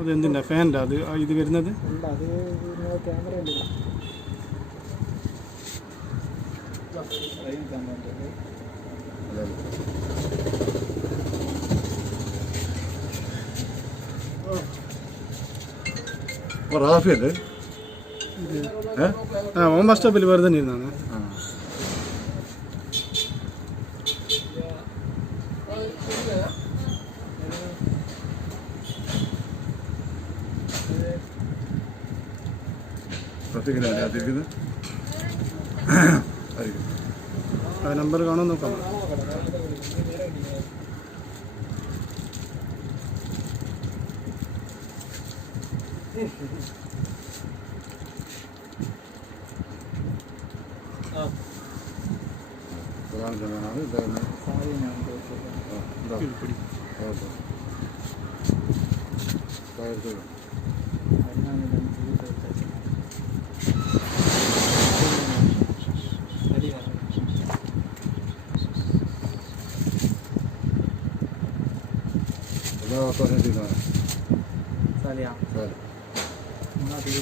അതെന്തിൻ്റെ ഫാൻ്റെ അത് ഇത് വരുന്നത്? അത് ക്യാമറ റാഫിയല്ലേ? ഓൻ ബസ് സ്റ്റോപ്പിൽ വേറെ തന്നെ ഇരുന്നാണ്. നമ്പർ കാണാൻ നോക്കാം.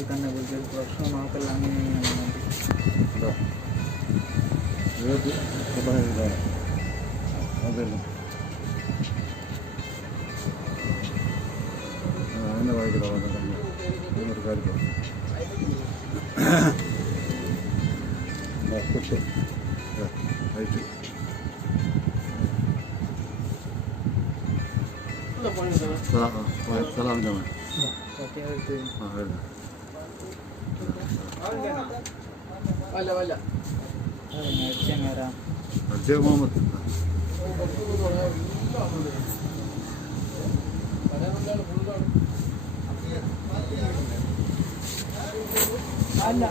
തന്നെ പ്രശ്നമാക്കല്ല അങ്ങനെ വായിക്കട്ടോ ഒരു കാര്യം കിട്ടും റൈറ്റ്. സലാം ജമാ അജയ് മുഹമ്മദ് അല്ല